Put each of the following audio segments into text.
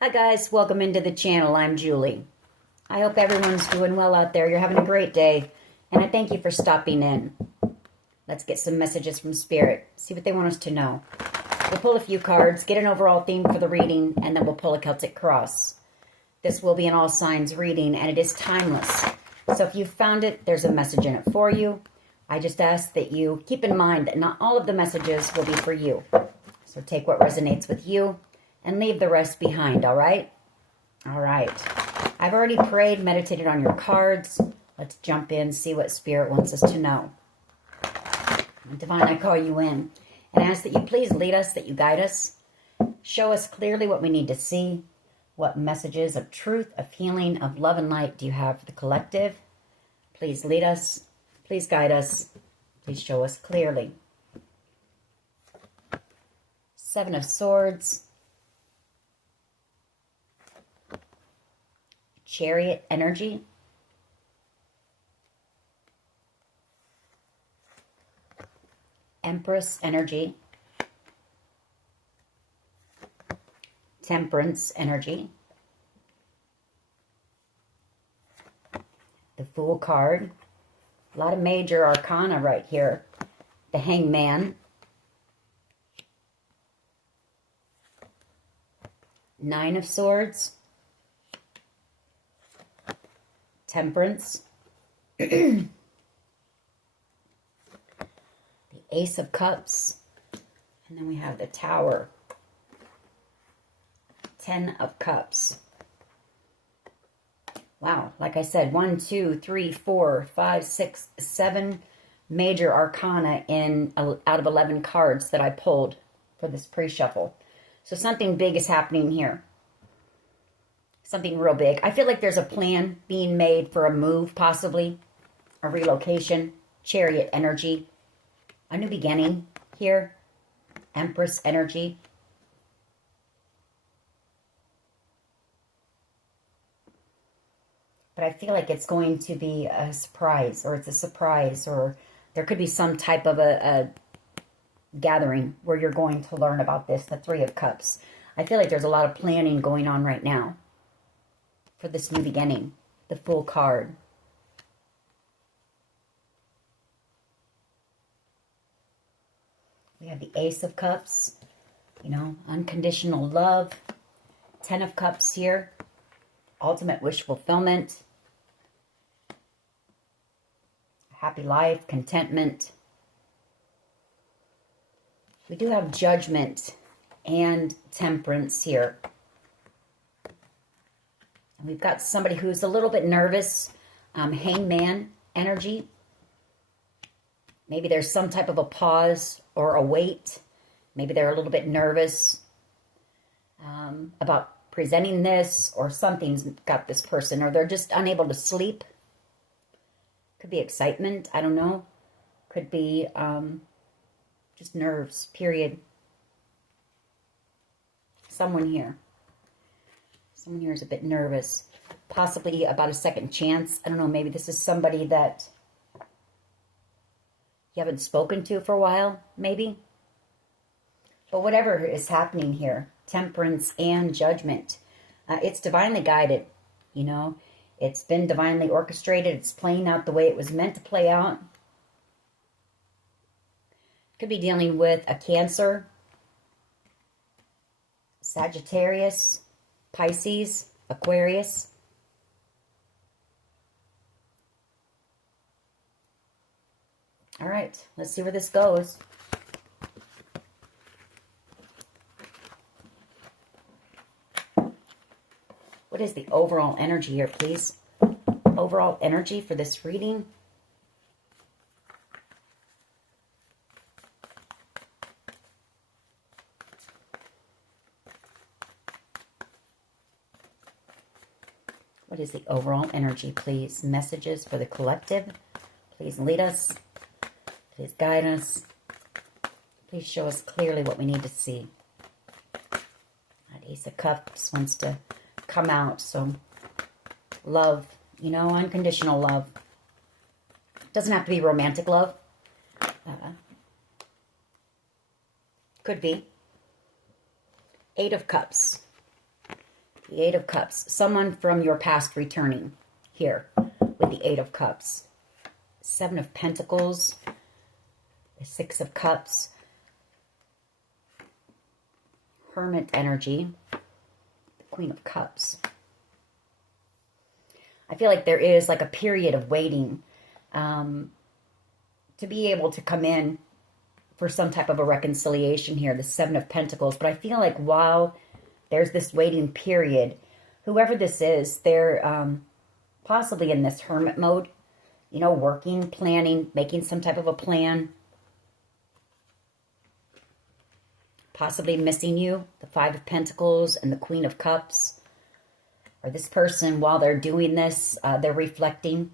Hi guys, welcome into the channel. I'm Julie. I hope everyone's doing well out there. You're having a great day, and I thank you for stopping in. Let's get some messages from Spirit, see what they want us to know. We'll pull a few cards, get an overall theme for the reading, and then we'll pull a Celtic cross. This will be an all signs reading, and it is timeless. So if you found it, there's a message in it for you. I just ask that you keep in mind that not all of the messages will be for you. So take what resonates with you and leave the rest behind, all right? All right. I've already prayed, meditated on your cards. Let's jump in, see what Spirit wants us to know. Divine, I call you in and ask that you please lead us, that you guide us. Show us clearly what we need to see. What messages of truth, of healing, of love and light do you have for the collective? Please lead us. Please guide us. Please show us clearly. Seven of Swords. Chariot energy. Empress energy. Temperance energy. The Fool card. A lot of major arcana right here. The Hangman. Nine of Swords. Temperance. The Ace of Cups. And then we have the Tower. 10 of Cups. Wow, like I said, 1, 2, 3, 4, 5, 6, 7 major arcana out of 11 cards that I pulled for this pre-shuffle. So something big is happening here. Something real big. I feel like there's a plan being made for a move, possibly. A relocation. Chariot energy. A new beginning here. Empress energy. But I feel like it's going to be a surprise, or it's a surprise, or there could be some type of a gathering where you're going to learn about this, the Three of Cups. I feel like there's a lot of planning going on right now for this new beginning, the Fool card. We have the Ace of Cups, you know, unconditional love. 10 of Cups here, ultimate wish fulfillment. Happy life, contentment. We do have Judgment and Temperance here. And we've got somebody who's a little bit nervous. Hangman energy. Maybe there's some type of a pause or a wait. Maybe they're a little bit nervous about presenting this, or something's got this person, or they're just unable to sleep. Could be excitement, I don't know. Could be just nerves, period. Someone here is a bit nervous. Possibly about a second chance. I don't know, maybe this is somebody that you haven't spoken to for a while, maybe. But whatever is happening here, Temperance and Judgment, it's divinely guided, you know. It's been divinely orchestrated. It's playing out the way it was meant to play out. Could be dealing with a Cancer, Sagittarius, Pisces, Aquarius. All right, let's see where this goes. What is the overall energy here, please? Overall energy for this reading. What is the overall energy, please? Messages for the collective. Please lead us. Please guide us. Please show us clearly what we need to see. That Ace of Cups wants to come out, so love, you know, unconditional love. Doesn't have to be romantic love. Could be. 8 of Cups. The Eight of Cups. Someone from your past returning here with the Eight of Cups. Seven of Pentacles. The Six of Cups. Hermit energy. The Queen of Cups. I feel like there is like a period of waiting to be able to come in for some type of a reconciliation here, the Seven of Pentacles. But I feel like while there's this waiting period, whoever this is, they're possibly in this hermit mode, you know, working, planning, making some type of a plan. Possibly missing you, the Five of Pentacles and the Queen of Cups. Or this person, while they're doing this, they're reflecting.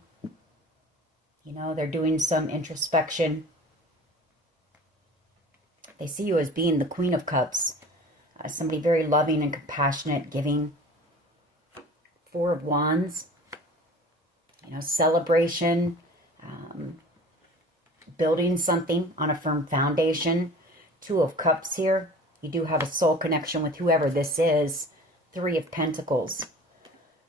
You know, they're doing some introspection. They see you as being the Queen of Cups. Somebody very loving and compassionate, giving. Four of Wands. You know, celebration. Building something on a firm foundation. Two of Cups here. You do have a soul connection with whoever this is. Three of Pentacles.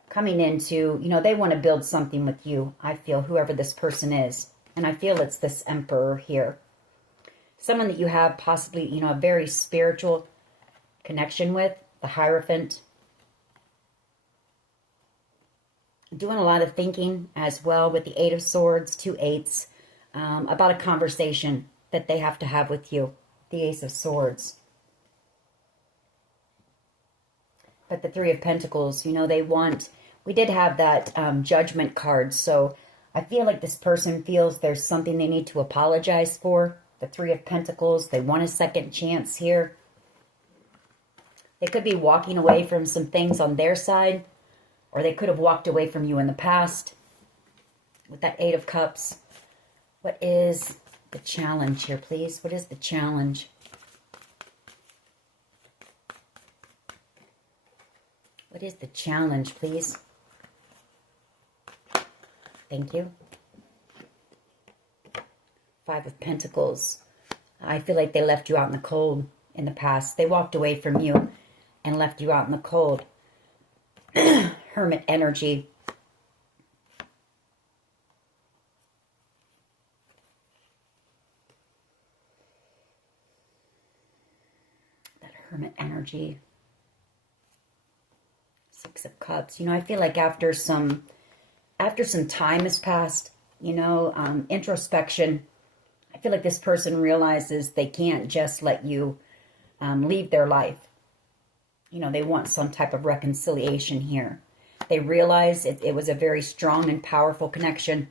Coming into, you know, they want to build something with you. I feel whoever this person is. And I feel it's this Emperor here. Someone that you have possibly, you know, a very spiritual connection with. The Hierophant. Doing a lot of thinking as well with the Eight of Swords, two eights. About a conversation that they have to have with you. The Ace of Swords. But the Three of Pentacles, you know, they want... We did have that Judgment card, so I feel like this person feels there's something they need to apologize for. The Three of Pentacles, they want a second chance here. They could be walking away from some things on their side, or they could have walked away from you in the past. With that Eight of Cups, what is the challenge here, please? What is the challenge? What is the challenge, please? Thank you. Five of Pentacles. I feel like they left you out in the cold in the past. They walked away from you and left you out in the cold. Hermit energy. That Hermit energy. Six of Cups. You know, I feel like after some time has passed, you know, introspection, I feel like this person realizes they can't just let you leave their life. You know, they want some type of reconciliation here. They realize it was a very strong and powerful connection.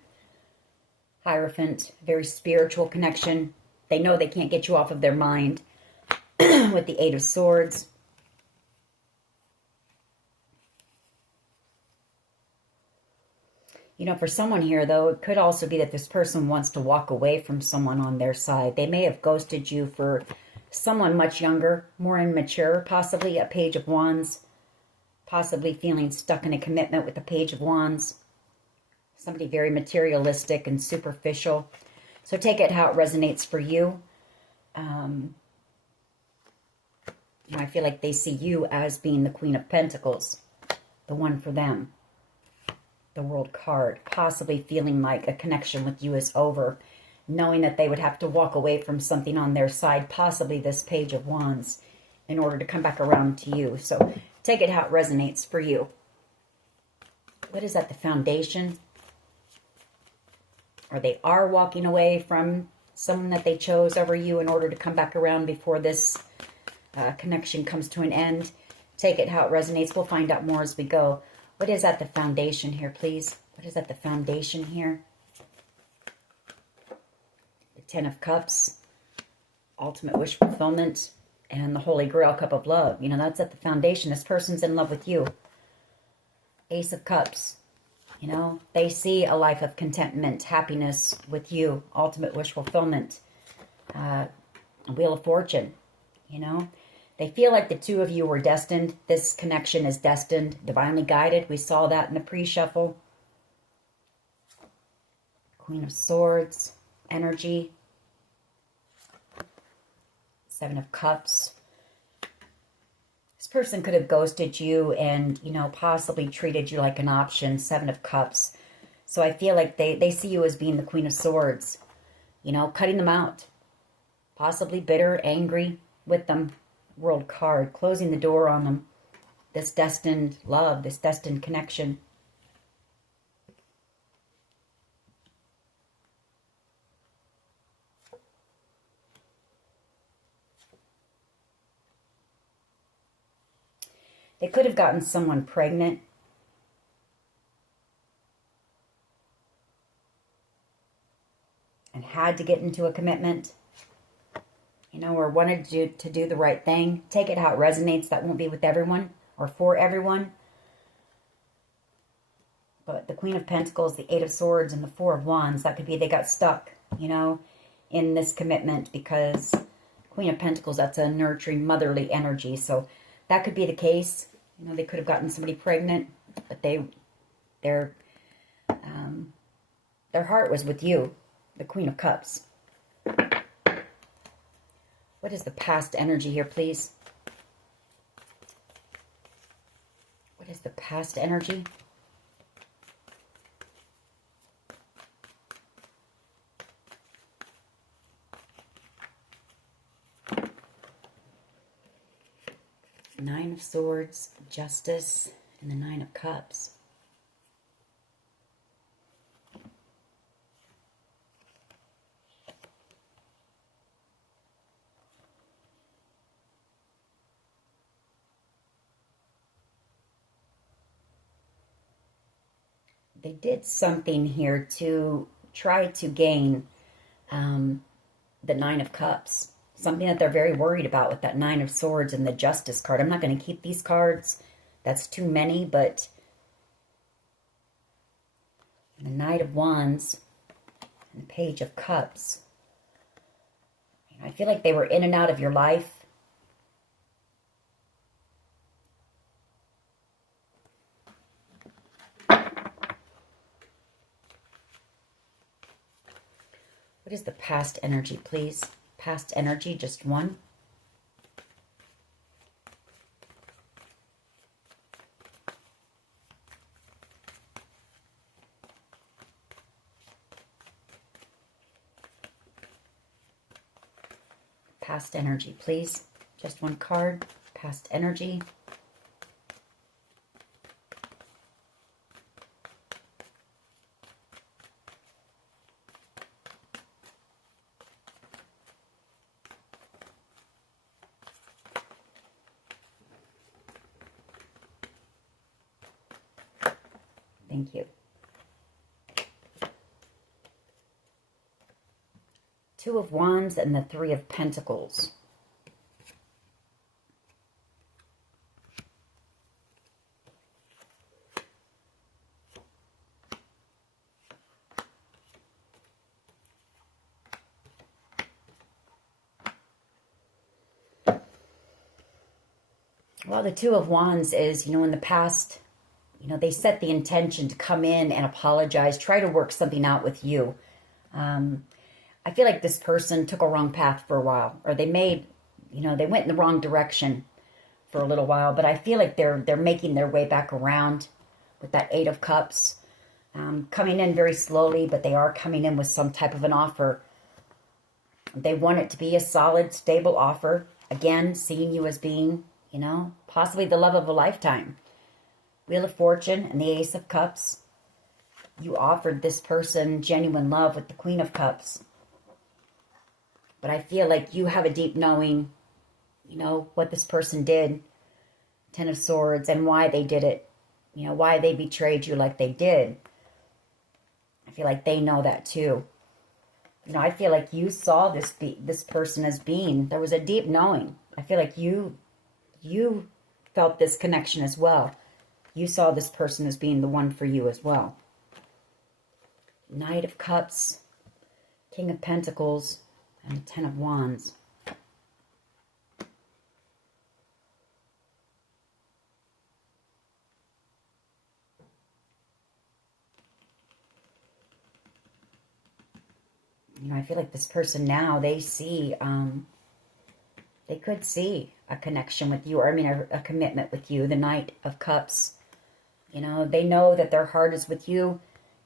Hierophant, very spiritual connection. They know they can't get you off of their mind with the Eight of Swords. You know, for someone here, though, it could also be that this person wants to walk away from someone on their side. They may have ghosted you for someone much younger, more immature, possibly a Page of Wands, possibly feeling stuck in a commitment with the Page of Wands. Somebody very materialistic and superficial. So take it how it resonates for you. You know, I feel like they see you as being the Queen of Pentacles, the one for them. The World card, possibly feeling like a connection with you is over, knowing that they would have to walk away from something on their side, possibly this Page of Wands, in order to come back around to you. So take it how it resonates for you. What is that, the Foundation? Or they are walking away from someone that they chose over you in order to come back around before this connection comes to an end. Take it how it resonates. We'll find out more as we go. What is at the Foundation here, please? What is at the Foundation here? The Ten of Cups, ultimate wish fulfillment, and the Holy Grail cup of love. You know, that's at the foundation. This person's in love with you. Ace of Cups. You know, they see a life of contentment, happiness with you, ultimate wish fulfillment. Wheel of Fortune, you know. They feel like the two of you were destined. This connection is destined, divinely guided. We saw that in the pre-shuffle. Queen of Swords, energy. Seven of Cups. This person could have ghosted you and, you know, possibly treated you like an option, Seven of Cups. So I feel like they see you as being the Queen of Swords, you know, cutting them out. Possibly bitter, angry with them. World card, closing the door on them. This destined love, this destined connection. They could have gotten someone pregnant. And had to get into a commitment. You know, or wanted to do the right thing. Take it how it resonates. That won't be with everyone or for everyone. But the Queen of Pentacles, the Eight of Swords, and the Four of Wands, that could be they got stuck, you know, in this commitment because Queen of Pentacles, that's a nurturing, motherly energy. So that could be the case. You know, they could have gotten somebody pregnant, but their heart was with you, the Queen of Cups. What is the past energy here, please? What is the past energy? Nine of Swords, Justice, and the Nine of Cups. They did something here to try to gain the Nine of Cups. Something that they're very worried about with that Nine of Swords and the Justice card. I'm not going to keep these cards. That's too many, but the Knight of Wands and the Page of Cups. I feel like they were in and out of your life. What is the past energy, please? Past energy, just one. Past energy, please. Just one card. Past energy. Thank you. Two of Wands and the Three of Pentacles. Well, the Two of Wands is, you know, in the past, you know, they set the intention to come in and apologize, try to work something out with you. I feel like this person took a wrong path for a while, or they made, you know, they went in the wrong direction for a little while, but I feel like they're making their way back around with that Eight of Cups, coming in very slowly, but they are coming in with some type of an offer. They want it to be a solid, stable offer. Again, seeing you as being, you know, possibly the love of a lifetime. Wheel of Fortune and the Ace of Cups. You offered this person genuine love with the Queen of Cups. But I feel like you have a deep knowing, you know, what this person did. Ten of Swords and why they did it. You know, why they betrayed you like they did. I feel like they know that too. You know, I feel like you saw this person as being, there was a deep knowing. I feel like you felt this connection as well. You saw this person as being the one for you as well. Knight of Cups, King of Pentacles, and Ten of Wands. You know, I feel like this person now, they see, they could see a connection with you, or I mean a commitment with you. The Knight of Cups. You know, they know that their heart is with you.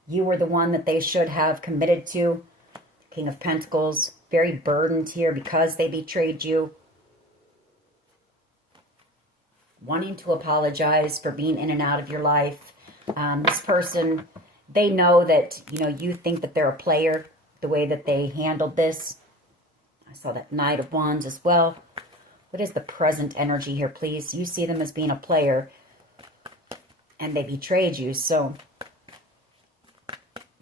You were the one that they should have committed to. King of Pentacles, very burdened here because they betrayed you. Wanting to apologize for being in and out of your life. This person, they know that, you know, you think that they're a player, the way that they handled this. I saw that Knight of Wands as well. What is the present energy here, please? You see them as being a player, and they betrayed you, so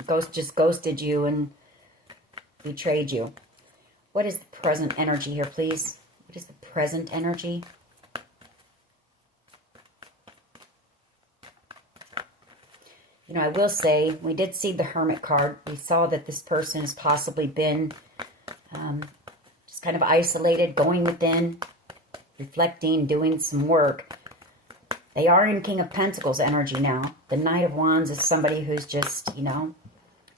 Ghost just ghosted you and betrayed you. What is the present energy here, please? What is the present energy? You know, I will say, we did see the Hermit card. We saw that this person has possibly been just kind of isolated, going within, reflecting, doing some work. They are in King of Pentacles energy now. The Knight of Wands is somebody who's just, you know,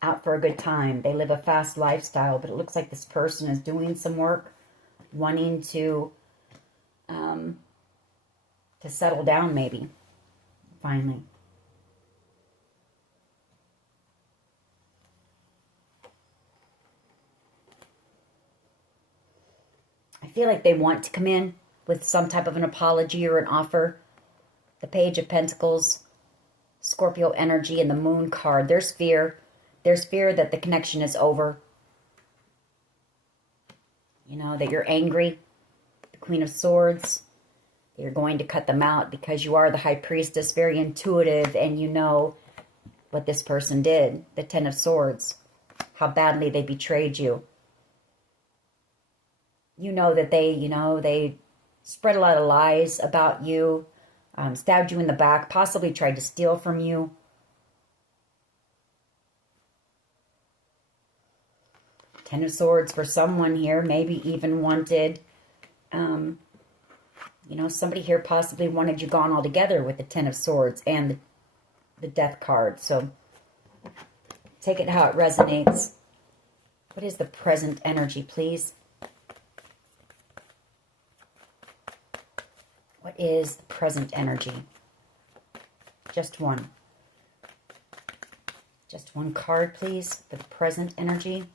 out for a good time. They live a fast lifestyle, but it looks like this person is doing some work, wanting to settle down maybe, finally. I feel like they want to come in with some type of an apology or an offer. The Page of Pentacles, Scorpio energy, and the Moon card. There's fear. There's fear that the connection is over. You know, that you're angry. The Queen of Swords. You're going to cut them out because you are the High Priestess, very intuitive, and you know what this person did. The Ten of Swords. How badly they betrayed you. You know that they spread a lot of lies about you, stabbed you in the back, possibly tried to steal from you. Ten of Swords for someone here, maybe even wanted, you know, somebody here possibly wanted you gone altogether with the Ten of Swords and the Death card. So take it how it resonates. What is the present energy, please? What is the present energy? Just one. Just one card, please, for the present energy.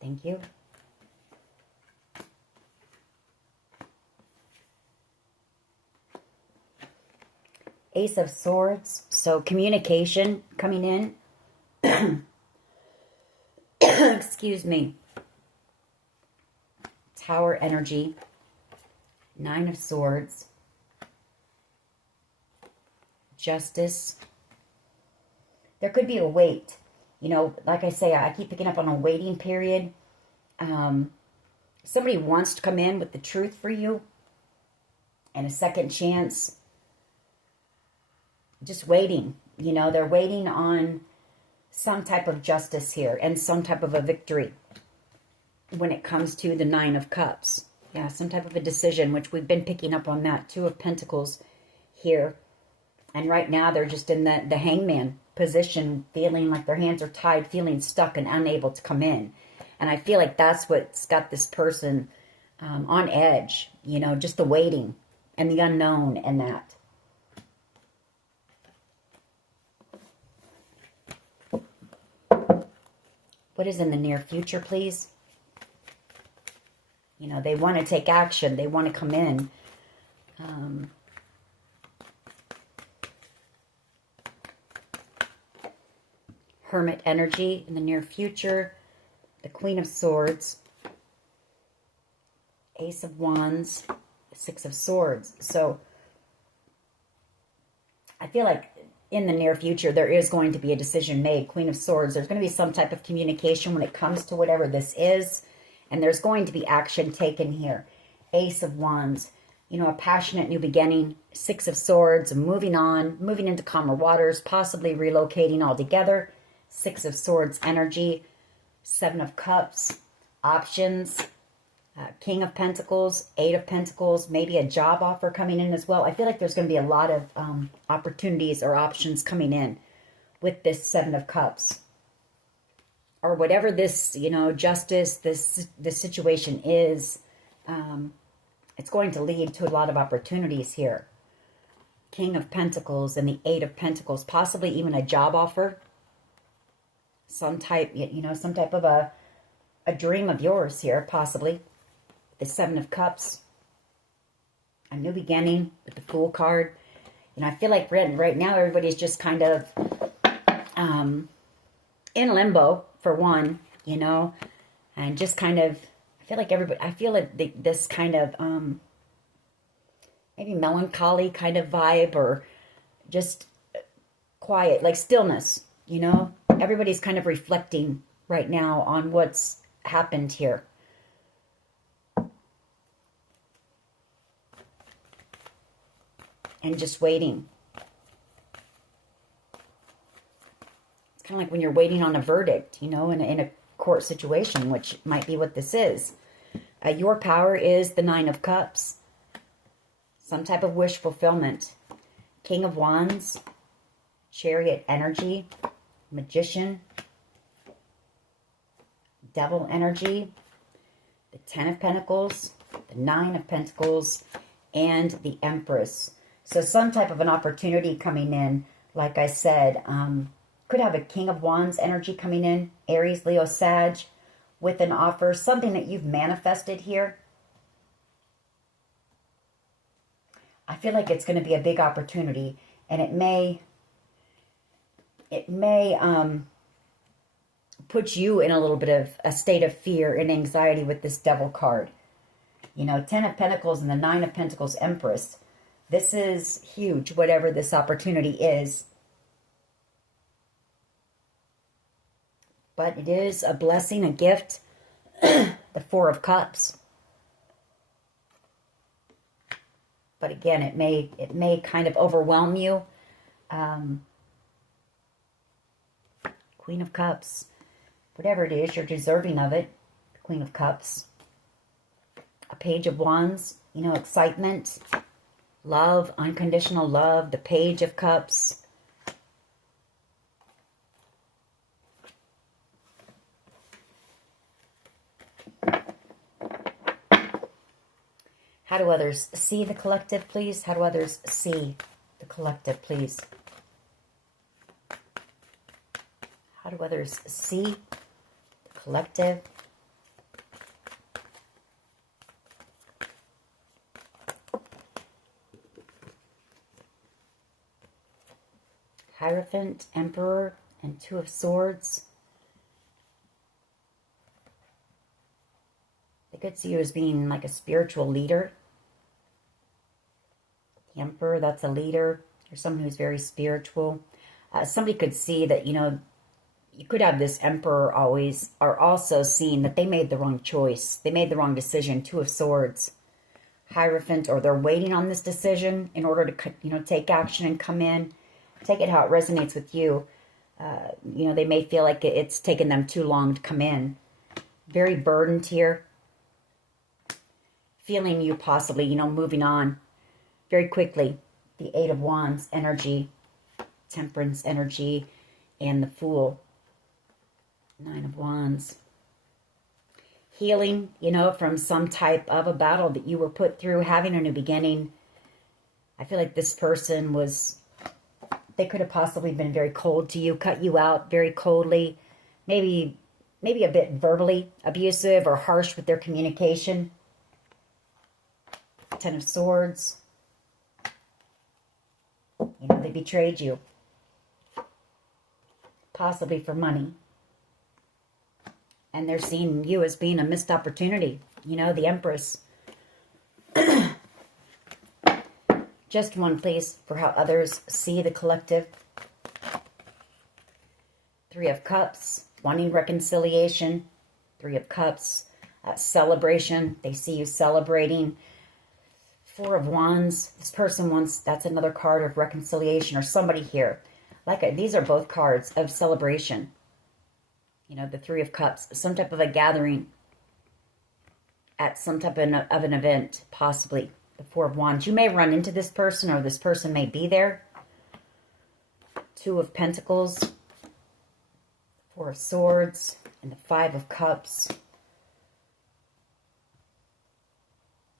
Thank you. Ace of Swords. So communication coming in. Excuse me. Tower energy. Nine of Swords. Justice. There could be a wait. You know, like I say, I keep picking up on a waiting period. Somebody wants to come in with the truth for you. And a second chance. Just waiting. You know, they're waiting on some type of justice here and some type of a victory when it comes to the Nine of Cups. Yeah, some type of a decision, which we've been picking up on that. Two of Pentacles here. And right now they're just in the hangman position, feeling like their hands are tied, feeling stuck and unable to come in. And I feel like that's what's got this person on edge. You know, just the waiting and the unknown and that. What is in the near future, please? You know, they want to take action. They want to come in. Hermit energy in the near future. The Queen of Swords. Ace of Wands. Six of Swords. So, I feel like in the near future, there is going to be a decision made. Queen of Swords. There's going to be some type of communication when it comes to whatever this is. And there's going to be action taken here. Ace of Wands. You know, a passionate new beginning. Six of Swords. Moving on. Moving into calmer waters. Possibly relocating altogether. Six of Swords energy. Seven of Cups. Options. King of Pentacles. Eight of Pentacles. Maybe a job offer coming in as well. I feel like there's going to be a lot of opportunities or options coming in with this Seven of Cups. or whatever this, you know, justice, this situation is, it's going to lead to a lot of opportunities here. King of Pentacles and the Eight of Pentacles, possibly even a job offer. Some type, you know, some type of a dream of yours here, possibly. The Seven of Cups. A new beginning with the Fool card. You know, I feel like right now everybody's just kind of in limbo, for one, you know, and just kind of, I feel like this kind of maybe melancholy kind of vibe, or just quiet, like stillness, you know. Everybody's kind of reflecting right now on what's happened here. And just waiting. It's kind of like when you're waiting on a verdict, you know, in a court situation, which might be what this is. Your power is the Nine of Cups. Some type of wish fulfillment. King of Wands. Chariot energy. Magician. Devil energy. The Ten of Pentacles. The Nine of Pentacles. And the Empress. So some type of an opportunity coming in, like I said, could have a King of Wands energy coming in, Aries, Leo, Sag, with an offer, something that you've manifested here. I feel like it's going to be a big opportunity, and it may put you in a little bit of a state of fear and anxiety with this Devil card. You know, Ten of Pentacles and the Nine of Pentacles, Empress. This is huge, whatever this opportunity is. But it is a blessing, a gift. The Four of Cups. But again, it may kind of overwhelm you. Queen of Cups. Whatever it is, you're deserving of it. Queen of Cups. A Page of Wands. You know, excitement. Love, unconditional love, the Page of Cups. How do others see the collective, please? How do others see the collective, please? How do others see the collective? Hierophant, Emperor, and Two of Swords. They could see you as being like a spiritual leader. The Emperor, that's a leader. You're someone who's very spiritual. Somebody could see that, you know, you could have this Emperor always, are also seeing that they made the wrong choice. They made the wrong decision. Two of Swords. Hierophant, or they're waiting on this decision in order to, you know, take action and come in. Take it how it resonates with you. You know, they may feel like it's taken them too long to come in. Very burdened here. Feeling you possibly, you know, moving on very quickly. The Eight of Wands energy. Temperance energy. And the Fool. Nine of Wands. Healing, you know, from some type of a battle that you were put through. Having a new beginning. I feel like this person was... They could have possibly been very cold to you, cut you out very coldly, maybe a bit verbally abusive or harsh with their communication. Ten of Swords. You know, they betrayed you. Possibly for money. And they're seeing you as being a missed opportunity. You know, the Empress. Just one, please, for how others see the collective. Three of Cups, wanting reconciliation. Three of Cups, celebration. They see you celebrating. Four of Wands. This person wants, that's another card of reconciliation, or somebody here. These are both cards of celebration. You know, the Three of Cups, some type of a gathering at some type of an event, possibly. The Four of Wands. You may run into this person, or this person may be there. Two of Pentacles. Four of Swords. and the Five of Cups.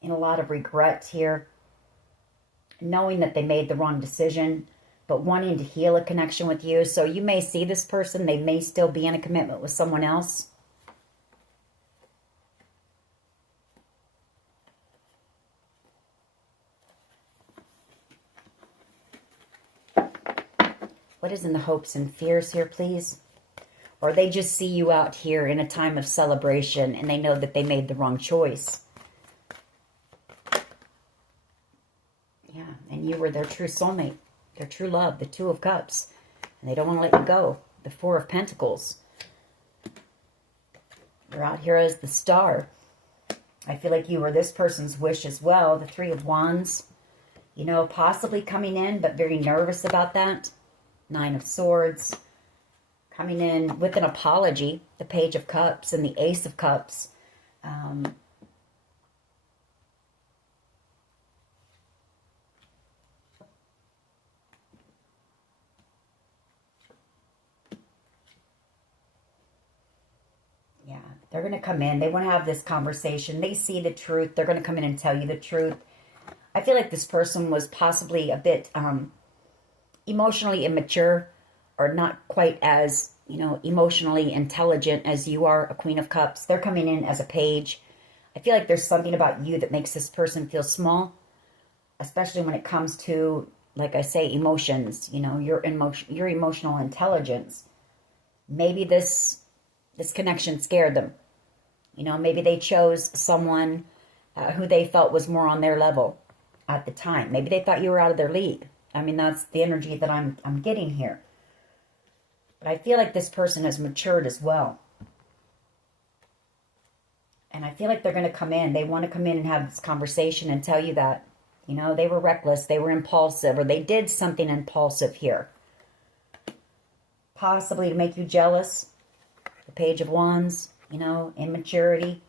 And a lot of regret here. Knowing that they made the wrong decision, but wanting to heal a connection with you. So you may see this person. They may still be in a commitment with someone else. What is in the hopes and fears here, please? Or they just see you out here in a time of celebration and they know that they made the wrong choice. Yeah, and you were their true soulmate, their true love, the Two of Cups. And they don't want to let you go. The Four of Pentacles. You're out here as the Star. I feel like you were this person's wish as well. The Three of Wands. You know, possibly coming in, but very nervous about that. Nine of Swords. Coming in with an apology. The Page of Cups and the Ace of Cups. Yeah, they're going to come in. They want to have this conversation. They see the truth. They're going to come in and tell you the truth. I feel like this person was possibly a bit emotionally immature, or not quite as, you know, emotionally intelligent as you are, a Queen of Cups. They're coming in as a Page. I feel like there's something about you that makes this person feel small, especially when it comes to, like I say, emotions, you know, your emotional intelligence. Maybe this connection scared them. You know, maybe they chose someone who they felt was more on their level at the time. Maybe they thought you were out of their league. I mean, that's the energy that I'm getting here. But I feel like this person has matured as well. And I feel like they're going to come in. They want to come in and have this conversation and tell you that, you know, they were reckless, they were impulsive, or they did something impulsive here. Possibly to make you jealous. The Page of Wands, you know, immaturity.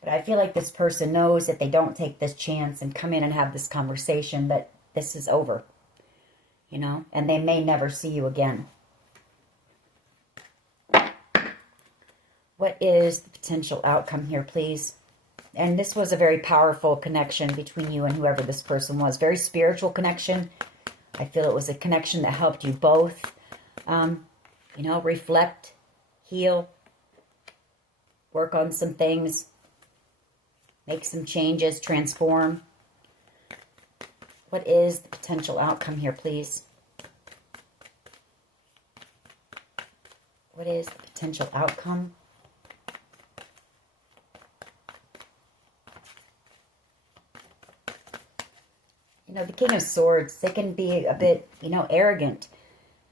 But I feel like this person knows that they don't take this chance and come in and have this conversation, that this is over. You know, and they may never see you again. What is the potential outcome here, please? And this was a very powerful connection between you and whoever this person was. Very spiritual connection. I feel it was a connection that helped you both, you know, reflect, heal, work on some things, make some changes, transform. What is the potential outcome here, please? What is the potential outcome? You know, the King of Swords, they can be a bit, you know, arrogant.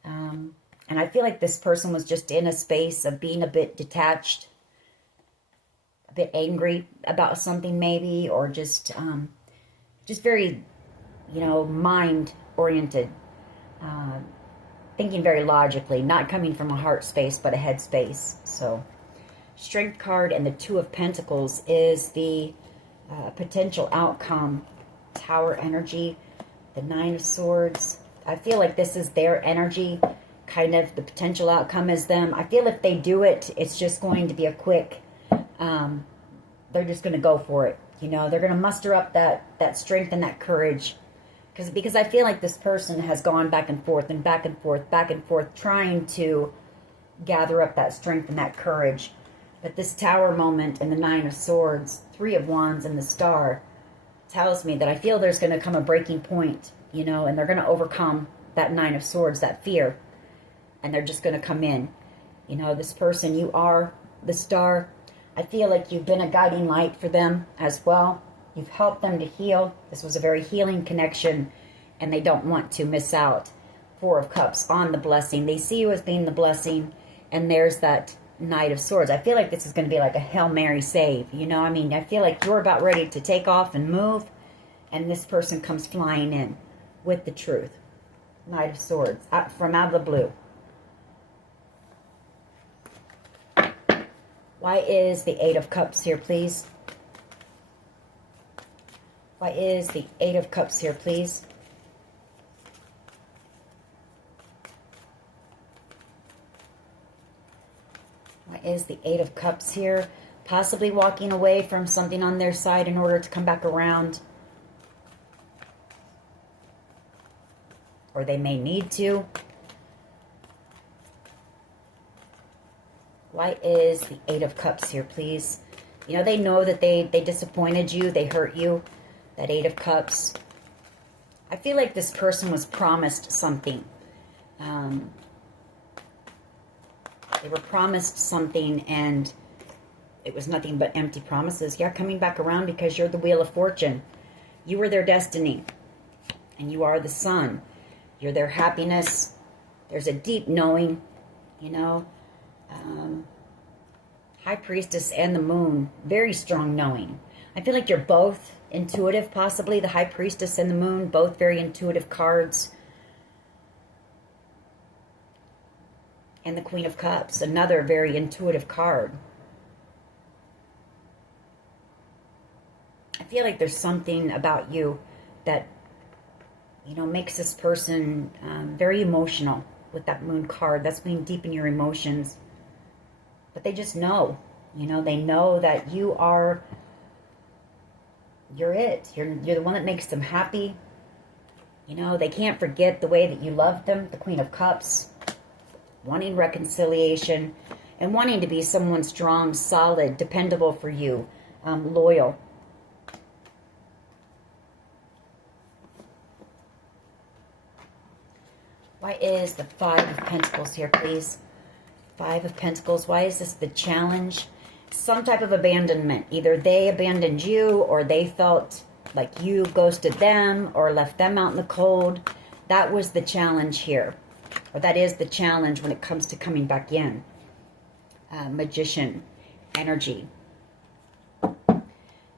And I feel like this person was just in a space of being a bit detached, a bit angry about something maybe, or just very, you know, mind-oriented, thinking very logically, not coming from a heart space, but a head space. So, Strength card and the Two of Pentacles is the potential outcome. Tower energy, the Nine of Swords. I feel like this is their energy, kind of the potential outcome is them. I feel if they do it, it's just going to be a quick, they're just going to go for it. You know, they're going to muster up that strength and that courage. Because I feel like this person has gone back and forth and back and forth, back and forth, trying to gather up that strength and that courage. But this Tower moment and the Nine of Swords, Three of Wands and the Star tells me that I feel there's going to come a breaking point, you know, and they're going to overcome that Nine of Swords, that fear. And they're just going to come in. You know, this person, you are the Star. I feel like you've been a guiding light for them as well. You've helped them to heal. This was a very healing connection, and they don't want to miss out. Four of Cups on the blessing. They see you as being the blessing, and there's that Knight of Swords. I feel like this is going to be like a Hail Mary save. You know, I mean, I feel like you're about ready to take off and move, and this person comes flying in with the truth. Knight of Swords, from out of the blue. Why is the Eight of Cups here, please? Why is the Eight of Cups here, please? What is the Eight of Cups here? Possibly walking away from something on their side in order to come back around. Or they may need to. Why is the Eight of Cups here, please? You know, they know that they disappointed you. They hurt you. That Eight of Cups. I feel like this person was promised something. They were promised something and it was nothing but empty promises. Yeah, coming back around because you're the Wheel of Fortune. You were their destiny. And you are the sun. You're their happiness. There's a deep knowing, you know. High Priestess and the Moon. Very strong knowing. I feel like you're both intuitive, possibly. The High Priestess and the Moon. Both very intuitive cards. And the Queen of Cups. Another very intuitive card. I feel like there's something about you that, you know, makes this person very emotional with that Moon card. That's being deep in your emotions. But they just know, you know, they know that you're it. You're the one that makes them happy. You know, they can't forget the way that you loved them, the Queen of Cups. Wanting reconciliation and wanting to be someone strong, solid, dependable for you, loyal. Why is the Five of Pentacles here, please? Five of Pentacles. Why is this the challenge? Some type of abandonment. Either they abandoned you or they felt like you ghosted them or left them out in the cold. That was the challenge here. Or that is the challenge when it comes to coming back in. Magician energy.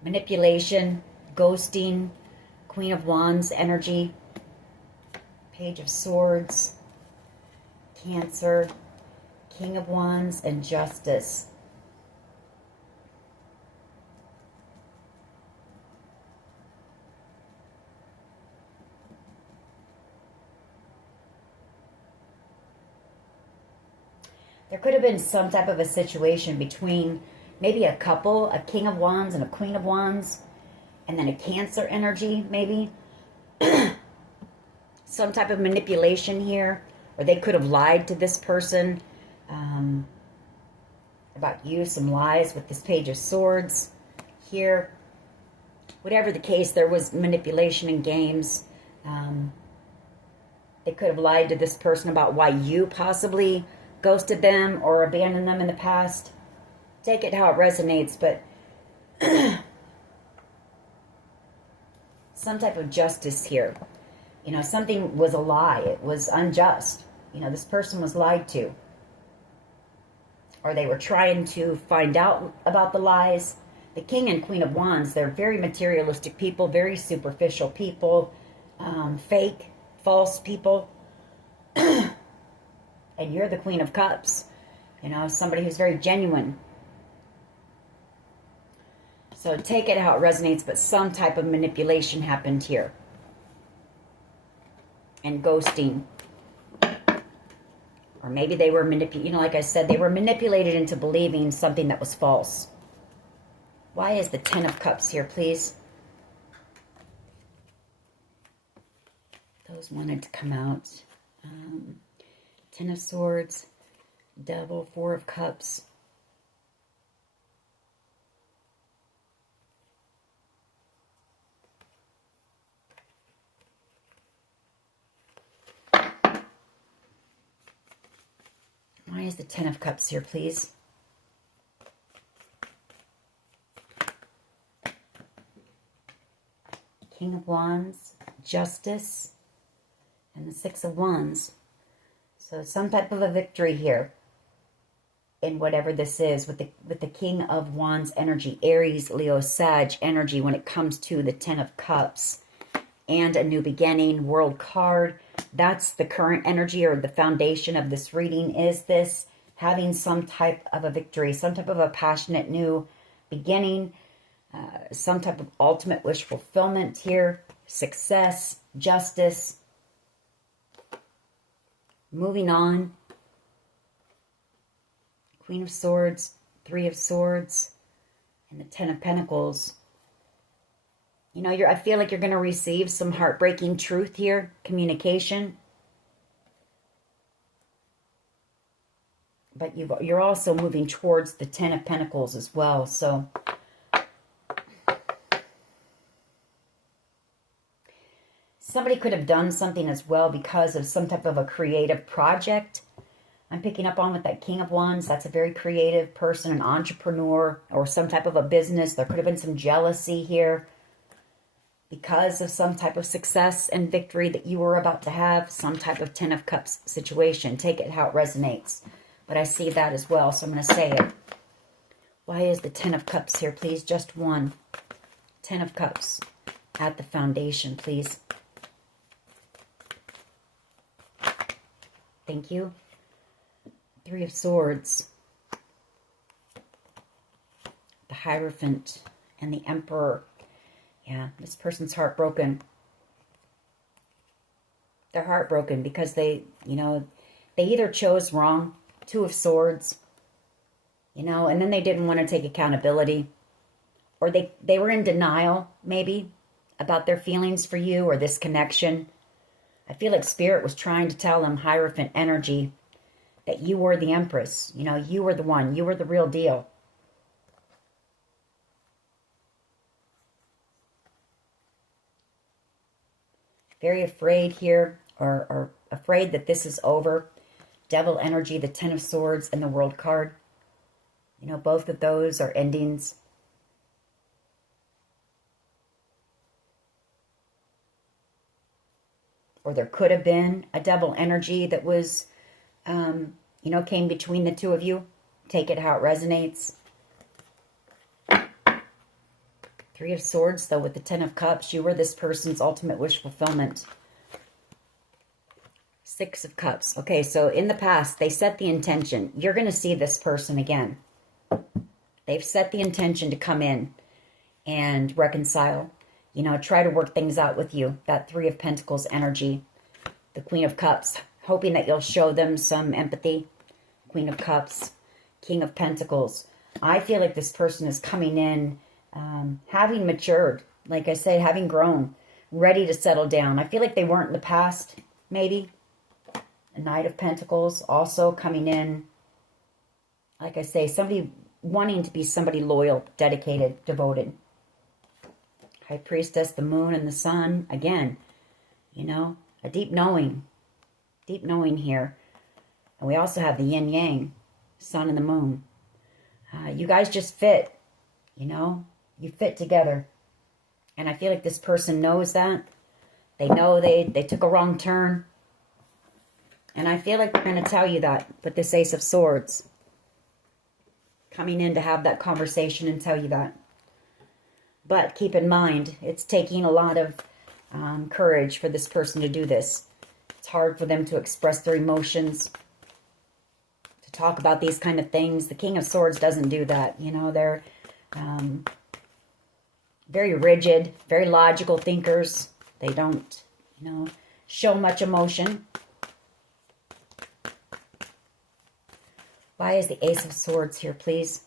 Manipulation, ghosting, Queen of Wands energy. Page of Swords, Cancer, King of Wands, and Justice. There could have been some type of a situation between maybe a couple, a King of Wands and a Queen of Wands, and then a Cancer energy, maybe. Some type of manipulation here, or they could have lied to this person about you, some lies with this Page of Swords here. Whatever the case, there was manipulation and games. They could have lied to this person about why you possibly ghosted them or abandoned them in the past. Take it how it resonates, but some type of justice here. You know, something was a lie. It was unjust. You know, this person was lied to. Or they were trying to find out about the lies. The King and Queen of Wands, they're very materialistic people, very superficial people, fake, false people. And you're the Queen of Cups. You know, somebody who's very genuine. So take it how it resonates, but some type of manipulation happened here. And ghosting. Or maybe they were manipulated, you know, like I said, they were manipulated into believing something that was false. Why is the Ten of Cups here, please? Those wanted to come out. Ten of Swords, Devil, Four of Cups. Why is the Ten of Cups here, please? King of Wands, Justice, and the Six of Wands. So some type of a victory here in whatever this is with the King of Wands energy, Aries, Leo, Sag energy when it comes to the Ten of Cups. And a new beginning, World card. That's the current energy or the foundation of this reading, is this having some type of a victory, some type of a passionate new beginning, some type of ultimate wish fulfillment here, success, justice, moving on. Queen of Swords, Three of Swords, and the Ten of Pentacles. You know, I feel like you're going to receive some heartbreaking truth here, communication. But you're also moving towards the Ten of Pentacles as well. So somebody could have done something as well because of some type of a creative project. I'm picking up on with that King of Wands. That's a very creative person, an entrepreneur, or some type of a business. There could have been some jealousy here because of some type of success and victory that you were about to have. Some type of Ten of Cups situation. Take it how it resonates. But I see that as well, so I'm going to say it. Why is the Ten of Cups here, please? Just one. Ten of Cups at the foundation, please. Thank you. Three of Swords. The Hierophant and the Emperor. Yeah, this person's heartbroken. They're heartbroken because they either chose wrong. Two of Swords, and then they didn't want to take accountability. Or they were in denial, maybe, about their feelings for you or this connection. I feel like Spirit was trying to tell them, Hierophant energy, that you were the Empress. You were the one. You were the real deal. Very afraid here, or afraid that this is over. Devil energy, the Ten of Swords, and the World card. Both of those are endings. Or there could have been a devil energy that was, came between the two of you. Take it how it resonates. Three of Swords, though, with the Ten of Cups. You were this person's ultimate wish fulfillment. Six of Cups. Okay, so in the past, they set the intention. You're going to see this person again. They've set the intention to come in and reconcile. Try to work things out with you. That Three of Pentacles energy. The Queen of Cups. Hoping that you'll show them some empathy. Queen of Cups. King of Pentacles. I feel like this person is coming in having matured. Like I said, having grown. Ready to settle down. I feel like they weren't in the past, maybe. A Knight of Pentacles also coming in. Like I say, somebody wanting to be somebody loyal, dedicated, devoted. High Priestess, the Moon and the Sun. Again, a deep knowing. Deep knowing here. And we also have the Yin Yang, Sun and the Moon. You guys just fit, You fit together. And I feel like this person knows that. They know they took a wrong turn. And I feel like they're going to tell you that with this Ace of Swords. Coming in to have that conversation and tell you that. But keep in mind, it's taking a lot of courage for this person to do this. It's hard for them to express their emotions, to talk about these kind of things. The King of Swords doesn't do that. They're very rigid, very logical thinkers. They don't, show much emotion. Why is the Ace of Swords here, please?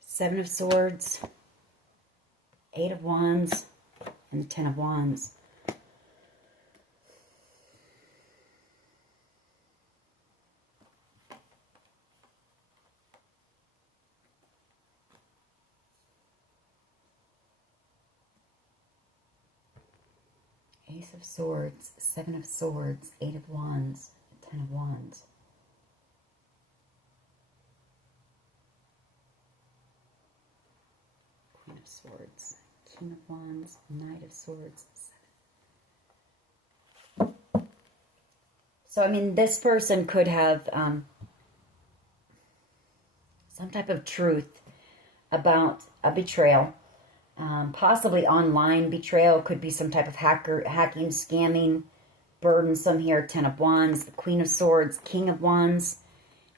Seven of Swords, Eight of Wands, and the Ten of Wands. Ace of Swords, Seven of Swords, Eight of Wands, Ten of Wands. Queen of Swords, King of Wands, Knight of Swords, Seven. So, I mean, this person could have some type of truth about a betrayal. Possibly online betrayal. Could be some type of hacking, scamming, burdensome here. Ten of Wands, the Queen of Swords, King of Wands,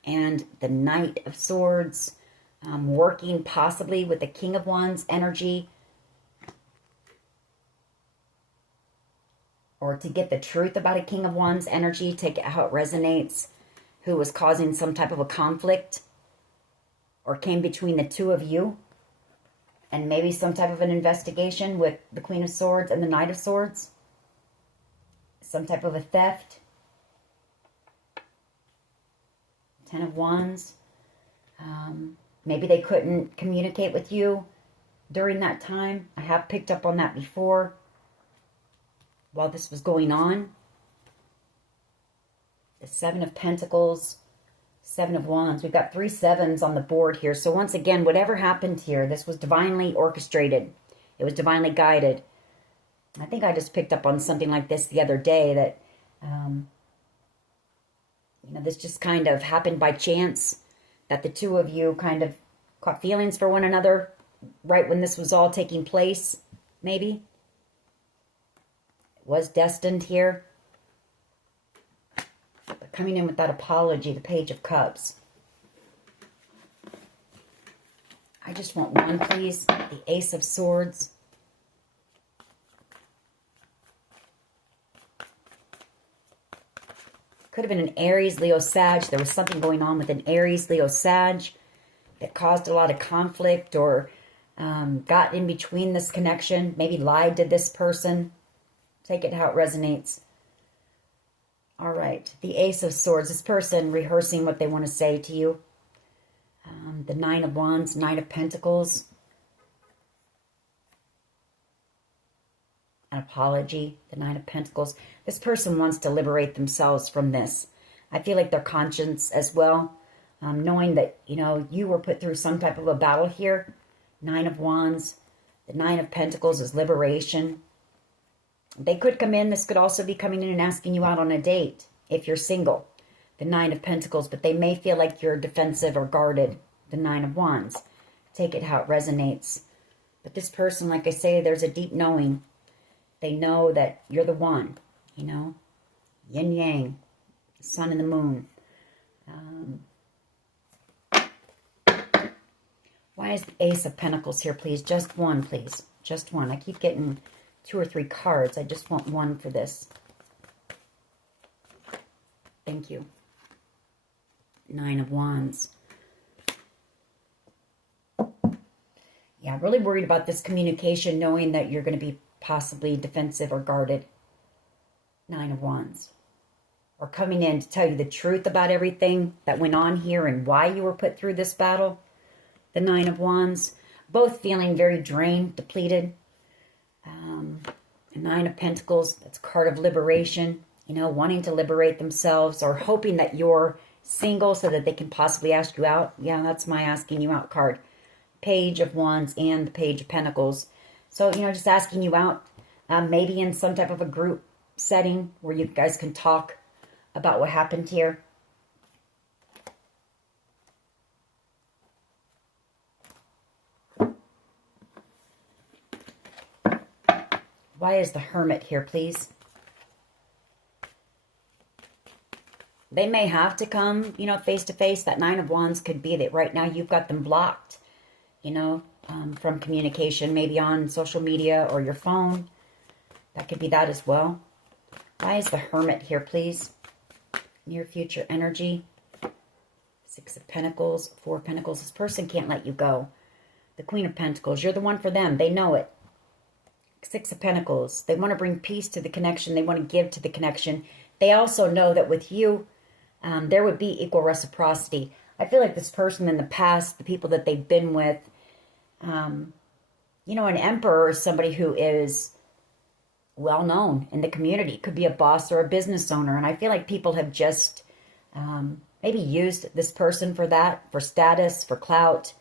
and the Knight of Swords. Working possibly with the King of Wands energy. Or to get the truth about a King of Wands energy. Take it how it resonates. who was causing some type of a conflict or came between the two of you, and maybe some type of an investigation with the Queen of Swords and the Knight of Swords. Some type of a theft. Ten of Wands. Maybe they couldn't communicate with you during that time. I have picked up on that before while this was going on. The Seven of Pentacles, Seven of Wands. We've got 3 sevens on the board here. So once again, whatever happened here, this was divinely orchestrated. It was divinely guided. I think I just picked up on something like this the other day that, this just kind of happened by chance, that the two of you kind of caught feelings for one another right when this was all taking place, maybe. It was destined here. But coming in with that apology, the Page of Cups. I just want one, please. The Ace of Swords. Could have been an Aries, Leo, Sag. There was something going on with an Aries, Leo, Sag that caused a lot of conflict or got in between this connection. Maybe lied to this person. Take it how it resonates. All right. The Ace of Swords. This person rehearsing what they want to say to you. The Nine of Wands, Nine of Pentacles. An apology, the Nine of Pentacles. This person wants to liberate themselves from this. I feel like their conscience as well, knowing that, you were put through some type of a battle here. Nine of Wands, the Nine of Pentacles is liberation. They could come in. This could also be coming in and asking you out on a date if you're single. The Nine of Pentacles, but they may feel like you're defensive or guarded. The Nine of Wands. Take it how it resonates. But this person, like I say, there's a deep knowing. They know that you're the one, yin yang, the sun and the moon. Why is the Ace of Pentacles here, please? Just one, please. Just one. I keep getting 2 or 3 cards. I just want one for this. Thank you. Nine of Wands. Yeah, really worried about this communication, knowing that you're going to be possibly defensive or guarded. Nine of Wands. Or coming in to tell you the truth about everything that went on here and why you were put through this battle. The Nine of Wands. Both feeling very drained, depleted. The Nine of Pentacles. That's a card of liberation. Wanting to liberate themselves or hoping that you're single so that they can possibly ask you out. Yeah, that's my asking you out card. Page of Wands and the Page of Pentacles. So, just asking you out, maybe in some type of a group setting where you guys can talk about what happened here. Why is the Hermit here, please? They may have to come, face to face. That Nine of Wands could be that right now you've got them blocked, from communication, maybe on social media or your phone. That could be that as well. Why is the Hermit here, please? Near future energy. 6 of Pentacles, 4 of Pentacles. This person can't let you go. The Queen of Pentacles. You're the one for them. They know it. 6 of Pentacles. They want to bring peace to the connection. They want to give to the connection. They also know that with you, there would be equal reciprocity. I feel like this person in the past, the people that they've been with, an emperor is somebody who is well known in the community. Could be a boss or a business owner. And I feel like people have just maybe used this person for that, for status, for clout,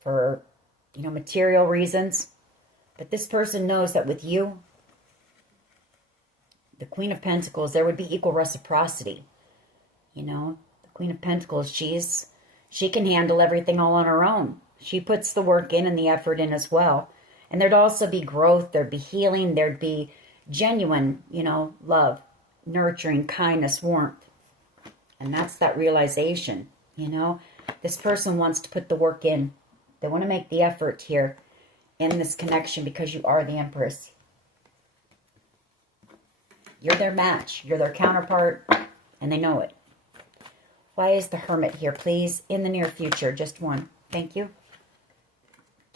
for, material reasons. But this person knows that with you, the Queen of Pentacles, there would be equal reciprocity. The Queen of Pentacles, she can handle everything all on her own. She puts the work in and the effort in as well. And there'd also be growth, there'd be healing, there'd be genuine, love, nurturing, kindness, warmth. And that's that realization, This person wants to put the work in. They want to make the effort here in this connection because you are the Empress. You're their match. You're their counterpart, and they know it. Why is the Hermit here, please? In the near future, just one. Thank you.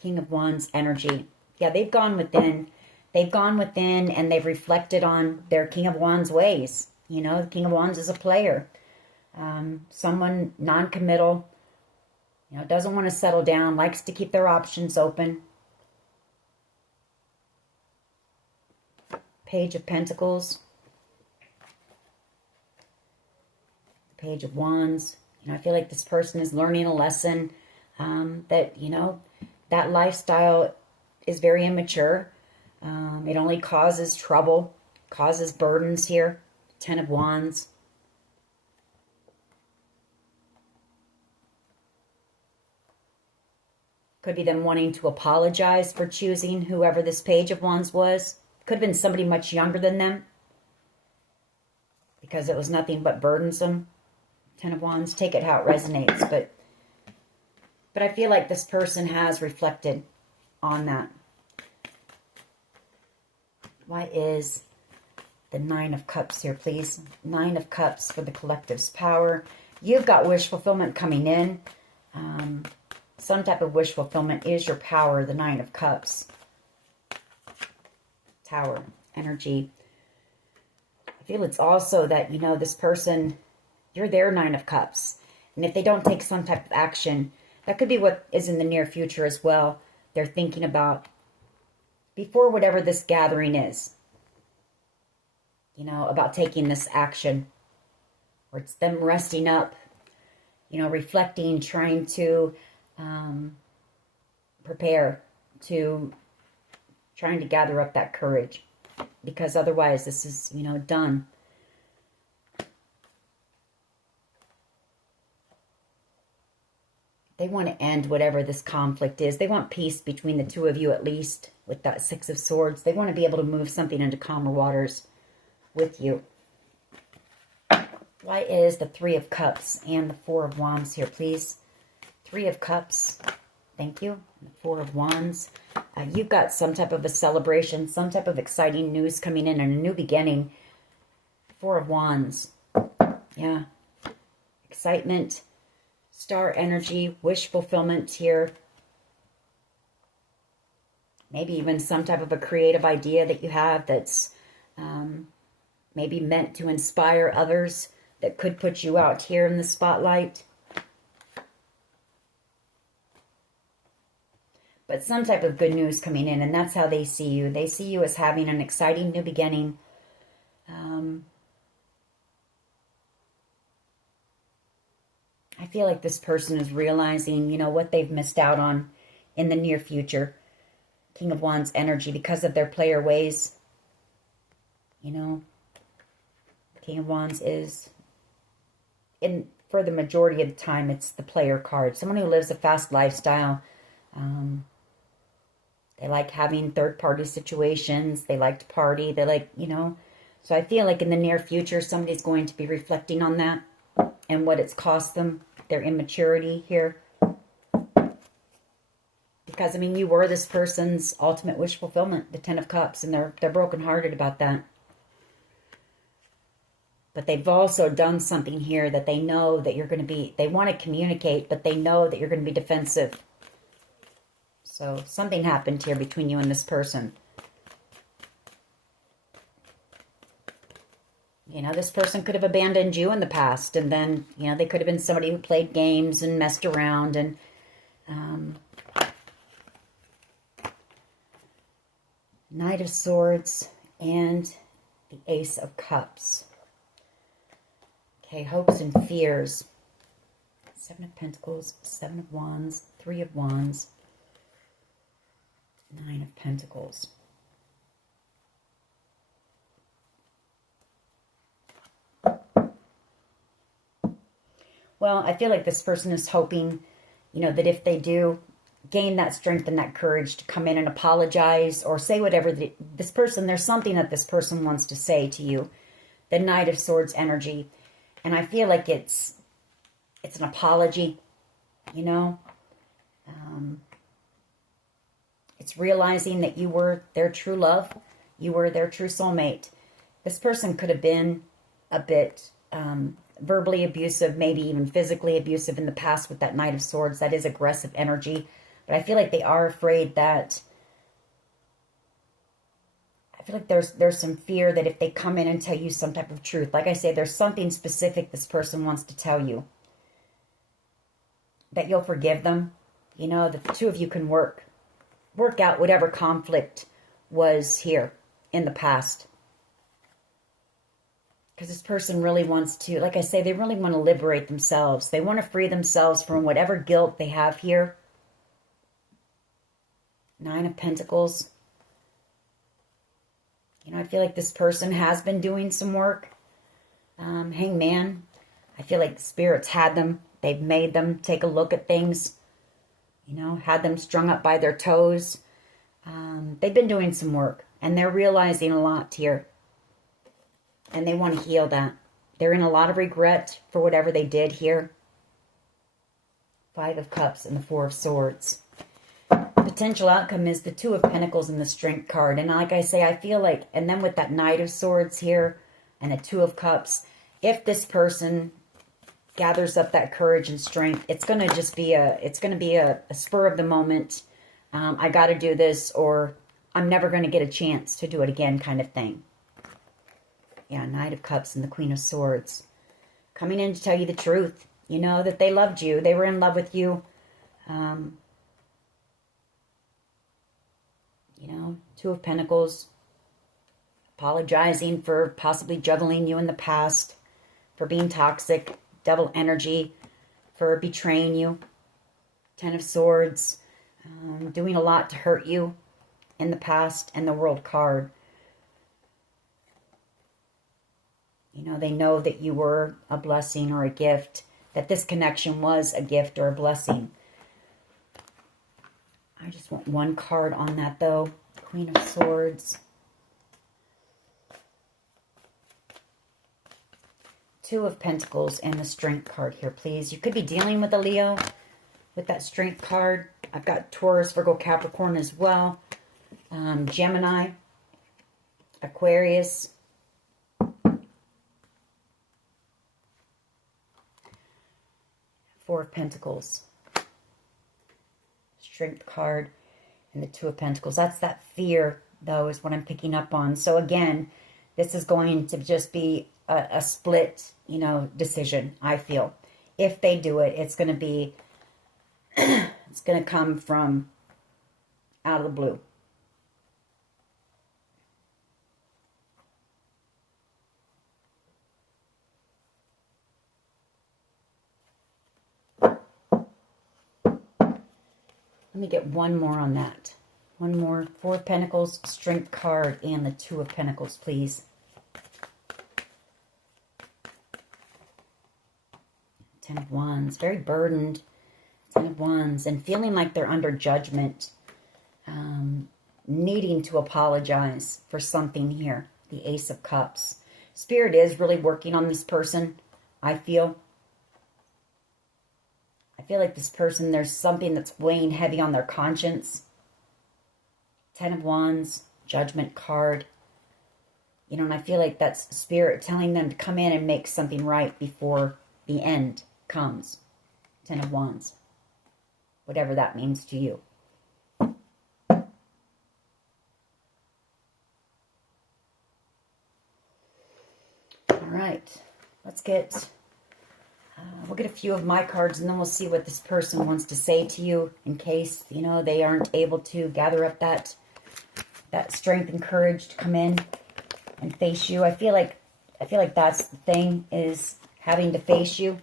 King of Wands energy. Yeah, they've gone within. They've gone within and they've reflected on their King of Wands ways. You know, the King of Wands is a player. Someone non-committal, you know, doesn't want to settle down, likes to keep their options open. Page of Pentacles. Page of Wands. You know, I feel like this person is learning a lesson that, you know, that lifestyle is very immature. It only causes trouble, causes burdens here. 10 of Wands. Could be them wanting to apologize for choosing whoever this Page of Wands was. Could have been somebody much younger than them, because it was nothing but burdensome. 10 of Wands. Take it how it resonates. But I feel like this person has reflected on that. Why is the 9 of Cups here, please? 9 of Cups for the collective's power. You've got wish fulfillment coming in. Some type of wish fulfillment is your power, the 9 of Cups. Tower energy. I feel it's also that, you know, this person, you're their 9 of Cups. And if they don't take some type of action, that could be what is in the near future as well. They're thinking about before whatever this gathering is. You know, about taking this action. Or it's them resting up, you know, reflecting, trying to prepare, to trying to gather up that courage, because otherwise this is, you know, done. They want to end whatever this conflict is. They want peace between the two of you, at least, with that 6 of Swords. They want to be able to move something into calmer waters with you. Why is the 3 of Cups and the 4 of Wands here, please? 3 of Cups. Thank you. The 4 of Wands. You've got some type of a celebration, some type of exciting news coming in and a new beginning. 4 of Wands. Yeah. Excitement. Star energy. Wish fulfillment here. Maybe even some type of a creative idea that you have that's maybe meant to inspire others, that could put you out here in the spotlight. But some type of good news coming in, and that's how they see you. They see you as having an exciting new beginning. I feel like this person is realizing, you know, what they've missed out on in the near future. King of Wands energy, because of their player ways. You know, King of Wands is, for the majority of the time, it's the player card. Someone who lives a fast lifestyle. They like having third-party situations. They like to party. They like, you know. So I feel like in the near future, somebody's going to be reflecting on that and what it's cost them, their immaturity here. Because, I mean, you were this person's ultimate wish fulfillment, the 10 of Cups, and they're brokenhearted about that. But they've also done something here that they know that you're going to be, they want to communicate, but they know that you're going to be defensive. So something happened here between you and this person. You know, this person could have abandoned you in the past, and then, you know, they could have been somebody who played games and messed around, and Knight of Swords and the Ace of Cups. Okay, hopes and fears. 7 of Pentacles, 7 of Wands, 3 of Wands, 9 of Pentacles. Well, I feel like this person is hoping, you know, that if they do gain that strength and that courage to come in and apologize or say whatever this person, there's something that this person wants to say to you. The Knight of Swords energy. And I feel like it's an apology, you know. It's realizing that you were their true love. You were their true soulmate. This person could have been a bit verbally abusive, maybe even physically abusive in the past with that Knight of Swords. That is aggressive energy. But I feel like they are afraid that, I feel like there's some fear that if they come in and tell you some type of truth, like I say, there's something specific this person wants to tell you, that you'll forgive them. You know, the two of you can work out whatever conflict was here in the past. Because this person really wants to, like I say, they really want to liberate themselves. They want to free themselves from whatever guilt they have here. Nine of Pentacles. You know, I feel like this person has been doing some work. Hangman. I feel like spirits had them. They've made them take a look at things. You know, had them strung up by their toes. They've been doing some work. And they're realizing a lot here. And they want to heal that. They're in a lot of regret for whatever they did here. Five of Cups and the Four of Swords. Potential outcome is the Two of Pentacles and the Strength card. And like I say, I feel like, and then with that Knight of Swords here and the Two of Cups, if this person gathers up that courage and strength, it's going to just be a spur of the moment. I got to do this, or I'm never going to get a chance to do it again kind of thing. Yeah, Knight of Cups and the Queen of Swords. Coming in to tell you the truth. You know, that they loved you. They were in love with you. You know, Two of Pentacles. Apologizing for possibly juggling you in the past. For being toxic. Devil energy. For betraying you. Ten of Swords. Doing a lot to hurt you in the past. And the World card. You know, they know that you were a blessing or a gift. That this connection was a gift or a blessing. I just want one card on that, though. Queen of Swords. Two of Pentacles and the Strength card here, please. You could be dealing with a Leo with that Strength card. I've got Taurus, Virgo, Capricorn as well. Gemini. Aquarius. Four of Pentacles. Strength card. And the Two of Pentacles. That's that fear, though, is what I'm picking up on. So, again, this is going to just be a split, you know, decision, I feel. If they do it, it's going to be, it's going to come from out of the blue. Let me get one more on that. One more. Four of Pentacles, Strength card, and the Two of Pentacles, please. Ten of Wands. Very burdened. Ten of Wands. And feeling like they're under judgment. Needing to apologize for something here. The Ace of Cups. Spirit is really working on this person, I feel. I feel like this person, there's something that's weighing heavy on their conscience. Ten of Wands, Judgment card. You know, and I feel like that's Spirit telling them to come in and make something right before the end comes. Ten of Wands. Whatever that means to you. All right. Let's get... we'll get a few of my cards, and then we'll see what this person wants to say to you in case, you know, they aren't able to gather up that strength and courage to come in and face you. I feel like that's the thing, is having to face you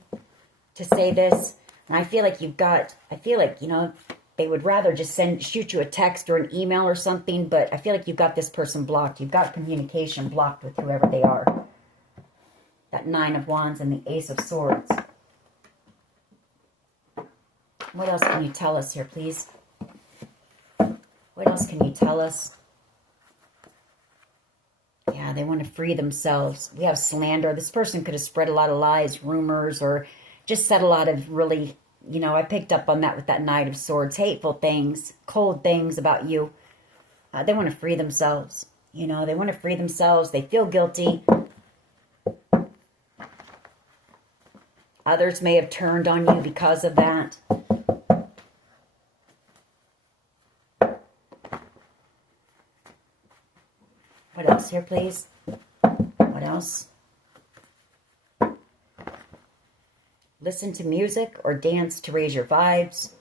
to say this. And I feel like you know, they would rather just shoot you a text or an email or something, but I feel like you've got this person blocked. You've got communication blocked with whoever they are. That Nine of Wands and the Ace of Swords. What else can you tell us here, please? What else can you tell us? Yeah, they want to free themselves. We have slander. This person could have spread a lot of lies, rumors, or just said a lot of really, you know, I picked up on that with that Knight of Swords. Hateful things, cold things about you. They want to free themselves. You know, they want to free themselves. They feel guilty. Others may have turned on you because of that. What else here, please? What else? Listen to music or dance to raise your vibes.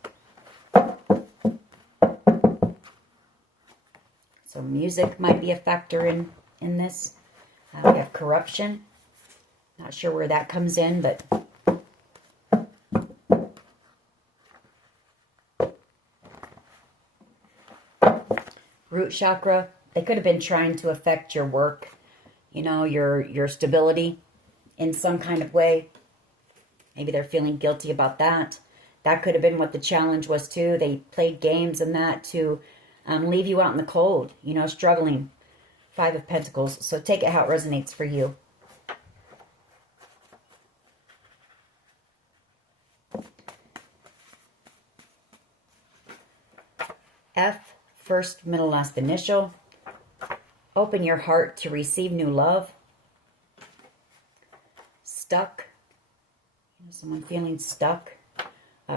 So music might be a factor in this. We have corruption. Not sure where that comes in, but root chakra. They could have been trying to affect your work, you know, your stability in some kind of way. Maybe they're feeling guilty about that. That could have been what the challenge was too. They played games and that to leave you out in the cold, you know, struggling. 5 of Pentacles. So take it how it resonates for you. F, first, middle, last initial. Open your heart to receive new love. Stuck. Someone feeling stuck.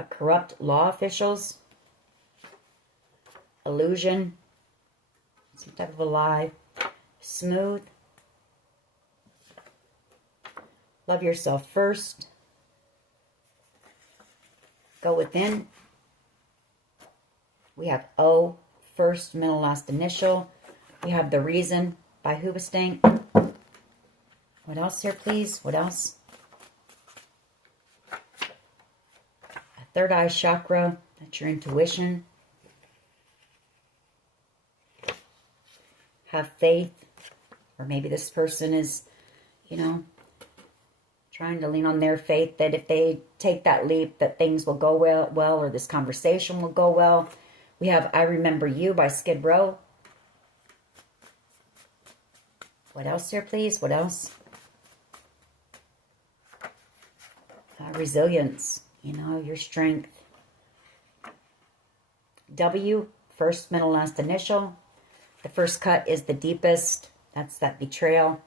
Corrupt law officials. Illusion. Some type of a lie. Smooth. Love yourself first. Go within. We have O, first, middle, last initial. We have The Reason by Hoobastank. What else here, please? What else? A third eye chakra. That's your intuition. Have faith. Or maybe this person is, you know, trying to lean on their faith that if they take that leap that things will go well or this conversation will go well. We have I Remember You by Skid Row. What else here, please? What else? Resilience, you know, your strength. W, first, middle, last initial. The first cut is the deepest. That's that betrayal.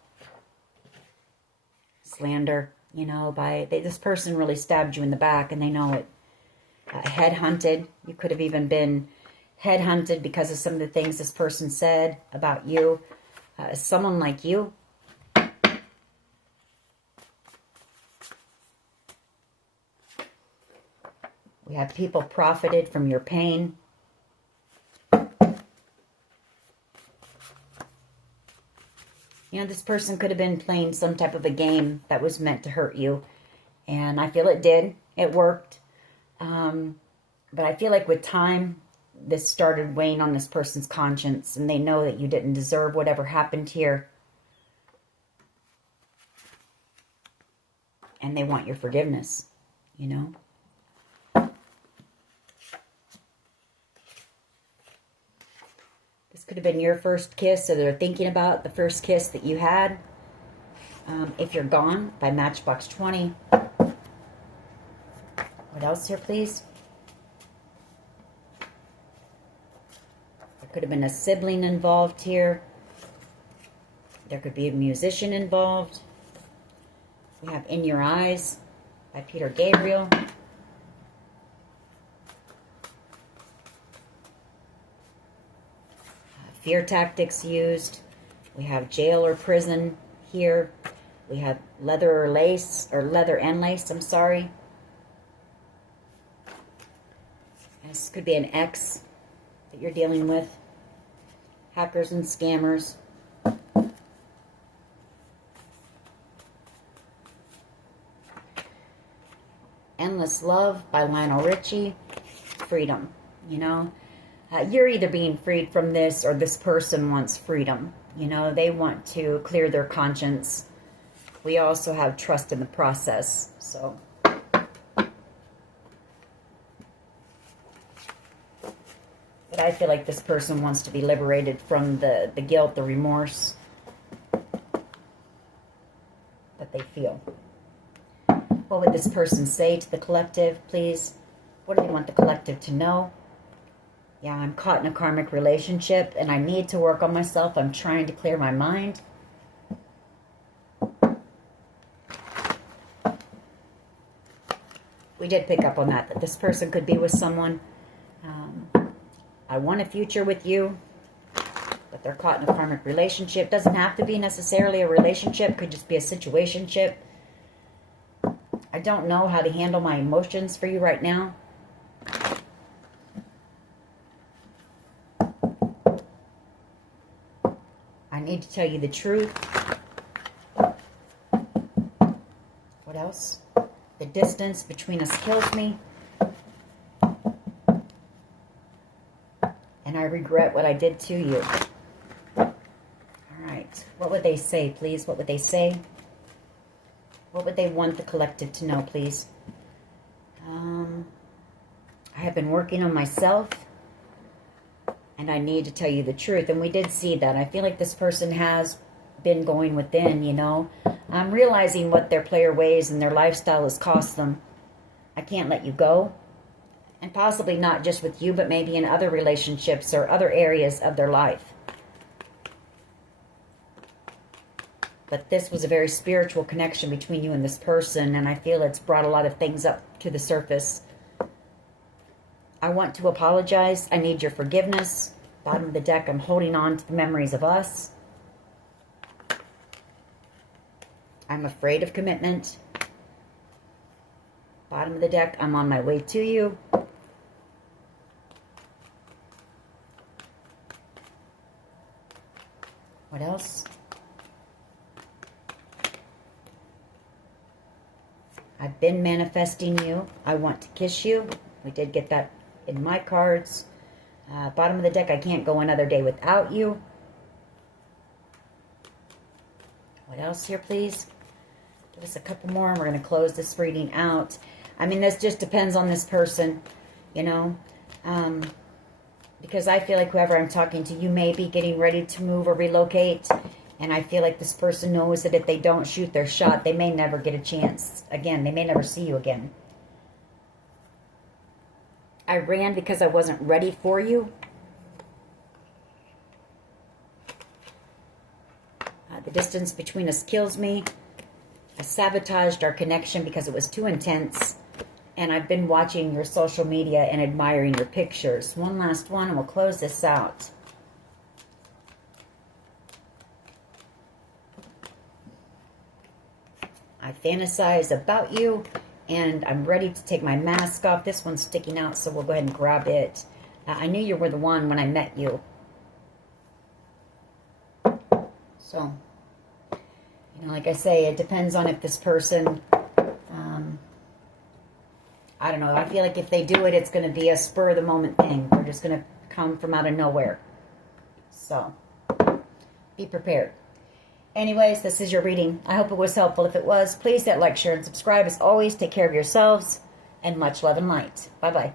Slander, you know, this person really stabbed you in the back and they know it. Headhunted. You could have even been headhunted because of some of the things this person said about you. Someone like you. We have people profited from your pain. You know, this person could have been playing some type of a game that was meant to hurt you. And I feel it did. It worked. But I feel like with time, this started weighing on this person's conscience. And they know that you didn't deserve whatever happened here. And they want your forgiveness, you know. This could have been your first kiss, or they're thinking about the first kiss that you had. If You're Gone by Matchbox 20. What else here, please? There could have been a sibling involved here. There could be a musician involved. We have In Your Eyes by Peter Gabriel. Fear tactics used. We have jail or prison here. We have leather or lace, or leather and lace, I'm sorry. This could be an ex that you're dealing with. Hackers and scammers. Endless Love by Lionel Richie. Freedom, you know. You're either being freed from this or this person wants freedom. You know, they want to clear their conscience. We also have trust in the process. So, but I feel like this person wants to be liberated from the guilt, the remorse that they feel. What would this person say to the collective, please? What do they want the collective to know? Yeah, I'm caught in a karmic relationship and I need to work on myself. I'm trying to clear my mind. We did pick up on that this person could be with someone. I want a future with you, but they're caught in a karmic relationship. Doesn't have to be necessarily a relationship. Could just be a situationship. I don't know how to handle my emotions for you right now. I need to tell you the truth. What else? The distance between us kills me. And I regret what I did to you. All right. What would they say, please? What would they say? What would they want the collective to know, please? I have been working on myself. And I need to tell you the truth. And we did see that. I feel like this person has been going within, you know. I'm realizing what their player ways and their lifestyle has cost them. I can't let you go. And possibly not just with you, but maybe in other relationships or other areas of their life. But this was a very spiritual connection between you and this person. And I feel it's brought a lot of things up to the surface. I want to apologize. I need your forgiveness. Bottom of the deck, I'm holding on to the memories of us. I'm afraid of commitment. Bottom of the deck, I'm on my way to you. What else? I've been manifesting you. I want to kiss you. We did get that in my cards. Bottom of the deck, I can't go another day without you. What else here, please? Give us a couple more and we're going to close this reading out. I mean, this just depends on this person, you know. Because I feel like whoever I'm talking to, you may be getting ready to move or relocate. And I feel like this person knows that if they don't shoot their shot, they may never get a chance again. They may never see you again. I ran because I wasn't ready for you. The distance between us kills me. I sabotaged our connection because it was too intense. And I've been watching your social media and admiring your pictures. One last one and we'll close this out. I fantasize about you. And I'm ready to take my mask off. This one's sticking out, so we'll go ahead and grab it. I knew you were the one when I met you. So, you know, like I say, it depends on if this person, I don't know. I feel like if they do it, it's going to be a spur-of-the-moment thing. They're just going to come from out of nowhere. So, be prepared. Anyways, this is your reading. I hope it was helpful. If it was, please hit like, share, and subscribe. As always, take care of yourselves, and much love and light. Bye-bye.